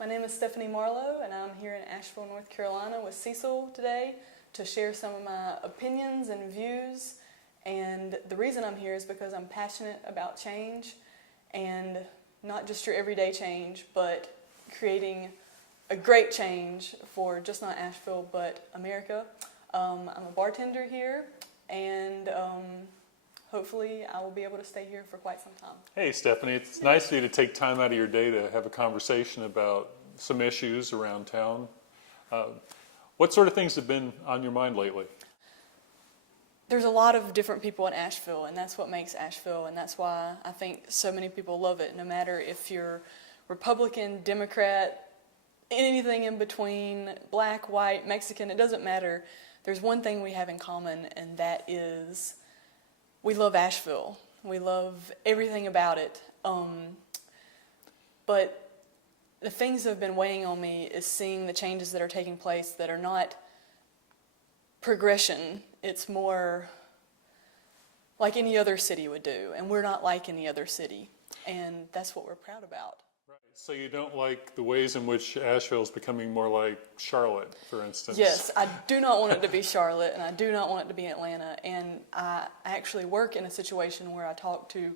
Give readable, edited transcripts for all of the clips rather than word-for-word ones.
My name is Stephanie Marlowe, and I'm here in Asheville, North Carolina with Cecil today to share some of my opinions and views. And the reason I'm here is because I'm passionate about change, and not just your everyday change, but creating a great change for just not Asheville, but America. I'm a bartender here, and hopefully I will be able to stay here for quite some time. Hey Stephanie, it's nice of you to take time out of your day to have a conversation about some issues around town. What sort of things have been on your mind lately? There's a lot of different people in Asheville, and that's what makes Asheville, and that's why I think so many people love it, no matter if you're Republican, Democrat, anything in between, black, white, Mexican, it doesn't matter. There's one thing we have in common, and that is we love Asheville. We love everything about it. But the things that have been weighing on me is seeing the changes that are taking place that are not progression. It's more like any other city would do, and we're not like any other city, and that's what we're proud about. Right. So you don't like the ways in which Asheville is becoming more like Charlotte, for instance? Yes, I do not want it to be Charlotte, and I do not want it to be Atlanta, and I actually work in a situation where I talk to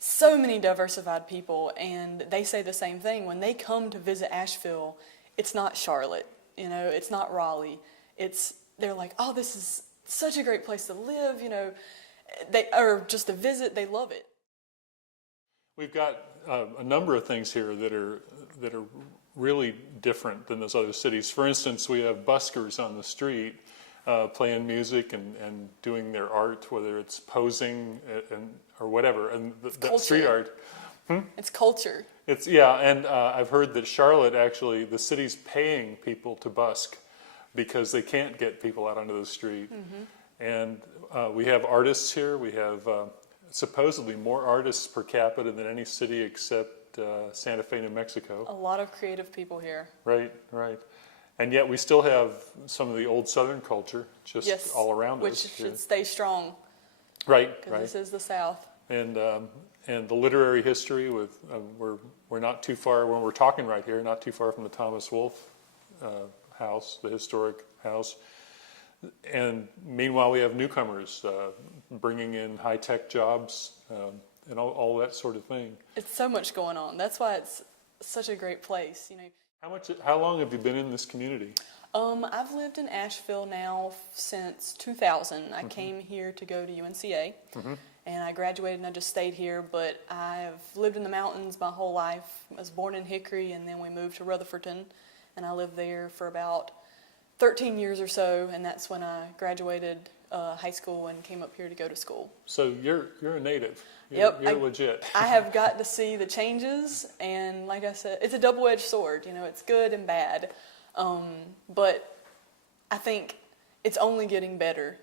so many diversified people, and they say the same thing. When they come to visit Asheville, it's not Charlotte, it's not Raleigh. They're like, oh, this is such a great place to live, or just to visit, they love it. We've got a number of things here that are really different than those other cities. For instance, we have buskers on the street playing music and doing their art, whether it's posing or whatever, and the street art. It's culture. And I've heard that Charlotte, actually, the city's paying people to busk because they can't get people out onto the street. Mm-hmm. And we have artists here. We have supposedly more artists per capita than any city except Santa Fe, New Mexico. A lot of creative people here. Right. And yet we still have some of the old Southern culture just all around us. Which should stay strong. Right. Because this is the South. And the literary history with we're not too far, when we're talking right here, not too far from the Thomas Wolfe house, the historic house. And meanwhile, we have newcomers bringing in high-tech jobs and all that sort of thing. It's so much going on. That's why it's such a great place. How long have you been in this community? I've lived in Asheville now since 2000. I came here to go to UNCA, and I graduated and I just stayed here. But I've lived in the mountains my whole life. I was born in Hickory, and then we moved to Rutherfordton, and I lived there for about 13 years or so, and that's when I graduated high school and came up here to go to school. So you're a native. Yep, you're legit. I have got to see the changes, and like I said, it's a double-edged sword. It's good and bad, but I think it's only getting better.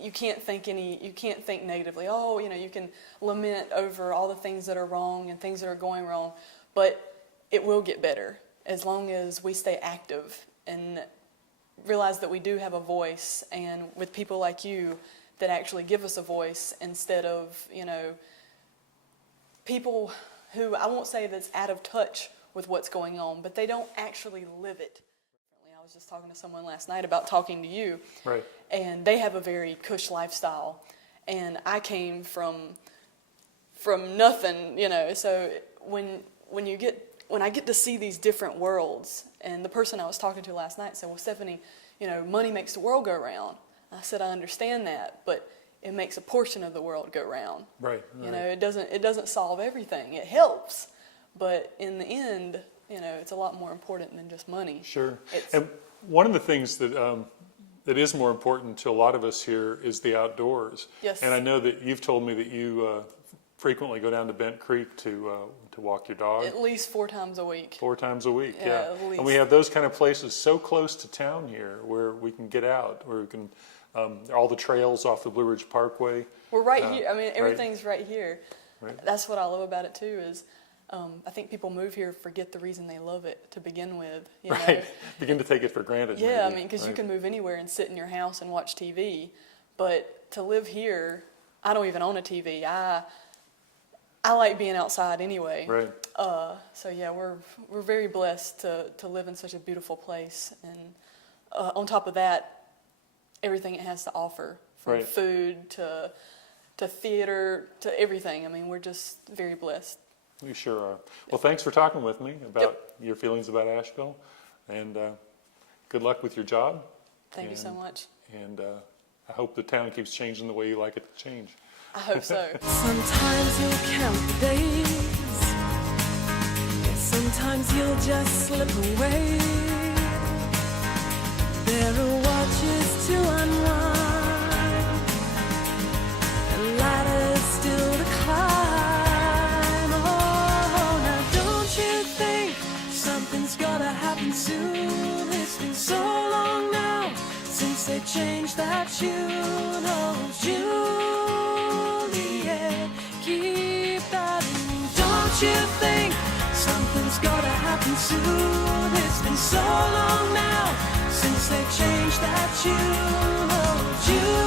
You can't think negatively. Oh, you can lament over all the things that are wrong and things that are going wrong, but it will get better as long as we stay active and realize that we do have a voice, and with people like you that actually give us a voice instead of, people who, I won't say that's out of touch with what's going on, but they don't actually live it. I was just talking to someone last night about talking to you, right? And they have a very cush lifestyle, and I came from nothing, so when I get to see these different worlds, and the person I was talking to last night said, well, Stephanie, money makes the world go round. I said, I understand that, but it makes a portion of the world go round. Right. It doesn't solve everything. It helps, but in the end, it's a lot more important than just money. Sure. And one of the things that is more important to a lot of us here is the outdoors. Yes. And I know that you've told me that you frequently go down to Bent Creek to walk your dog. At least 4 times a week. 4 times a week, yeah. At least. And we have those kind of places so close to town here where we can get out, where we can, all the trails off the Blue Ridge Parkway. We're right here. Everything's right here. Right. That's what I love about it too is I think people move here, forget the reason they love it to begin with. Right. Begin to take it for granted. Yeah, maybe. because you can move anywhere and sit in your house and watch TV. But to live here, I don't even own a TV. I like being outside anyway. Right. So yeah, we're very blessed to live in such a beautiful place, and on top of that, everything it has to offer, from Right. food to theater to everything. I mean, we're just very blessed. We sure are. Well, thanks for talking with me about your feelings about Asheville, and good luck with your job. Thank you so much. And I hope the town keeps changing the way you like it to change. I hope so. Sometimes you'll count the days, sometimes you'll just slip away. There are watches to unwind and ladders still to climb. Oh, now don't you think something's gotta happen soon? It's been so long now since they changed that tune. Oh, Juliet, keep that in. Don't you think something's gotta happen soon? It's been so long now since they changed that tune. Oh, Juliet.